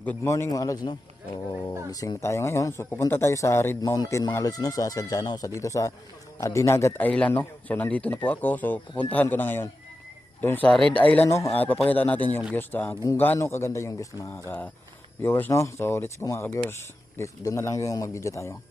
Good morning mga lods, no? So, gising na tayo ngayon. So, pupunta tayo sa Red Mountain mga lods, no? Sa Sadyano, sa dito sa Dinagat Island, no? So, nandito na po ako. So, pupuntahan ko na ngayon. Doon sa Red Island, no? Ipapakita natin yung views, kung gaano kaganda yung views mga ka-viewers, no? So, let's go mga ka-viewers. Doon na lang yung mag-video tayo.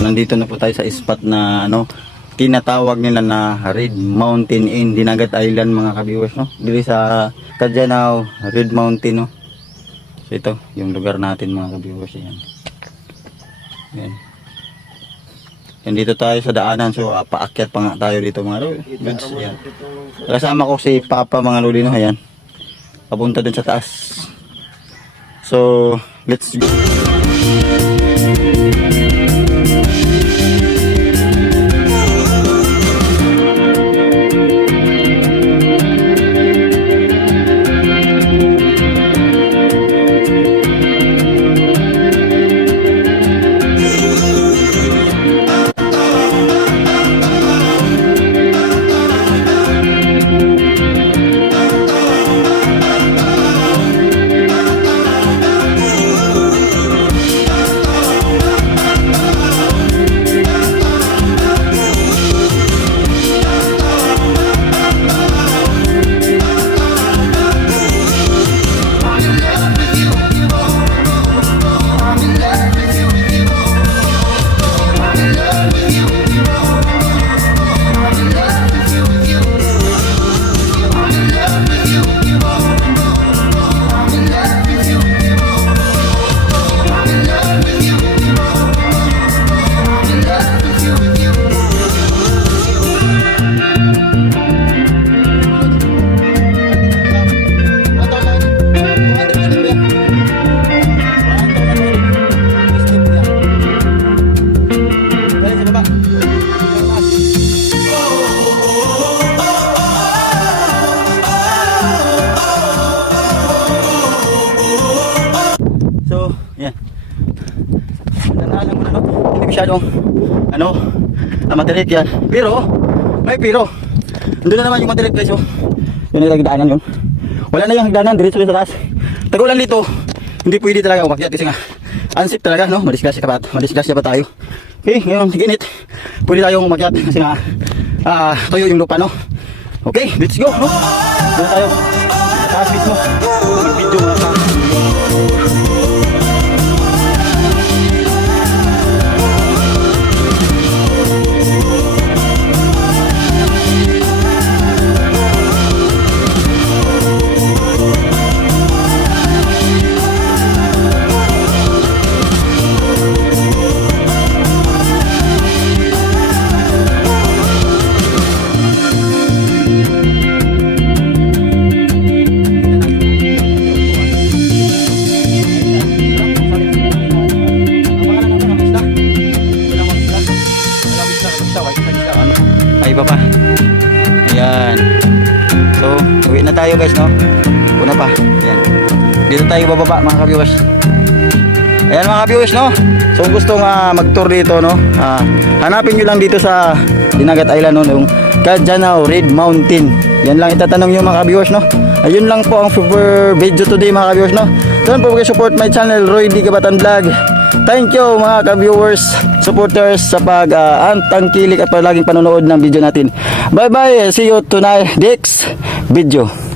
Nandito na po tayo sa spot na tinatawag nila na Red Mountain in Dinagat Island mga ka-viewers, no? Dito sa Sadyano, Red Mountain, no? So ito yung lugar natin mga ka-viewers, yan. Yan. Yan dito tayo sa daanan, so paakyat pa nga tayo dito mga lods. Yan. Kasama ko si Papa mga lodi, no? Ayan. Papunta dun sa taas. So let's go. alam mo na, no? Hindi masyadong, matirik yan. Pero, may pero. Doon na naman yung matirik guys, oh. Yun yung hagdanan yun. Wala na yung hagdanan, diretso sa taas. Tagulan dito, hindi pwede talaga umakyat kasi nga, unsafe talaga, no? Madisgrasya pa tayo. Okay, ngayon, ginit. Pwede tayong umakyat kasi nga, tuyo yung lupa, no? Okay, let's go, no? Doon tayo. Sa taas mismo. Mag-video muna tayo. Ay iba pa. Ayan. So, uwi na tayo guys, no? Una pa. Ayan. Dito tayo bababa mga ka-viewers. Ayan mga ka-viewers, no? So, kung gustong mag-tour dito, no? Hanapin nyo lang dito sa Dinagat Island, no? Yung Kajanao Red Mountain. Yan lang itatanong nyo mga ka-viewers, no? Ayun lang po ang super video today mga ka-viewers, no? Don't forget to support my channel, Roy D. Kabatan Vlog. Thank you mga ka-viewers, supporters sa pag-antangkilik at palaging panonood ng video natin. Bye bye, see you tonight next video.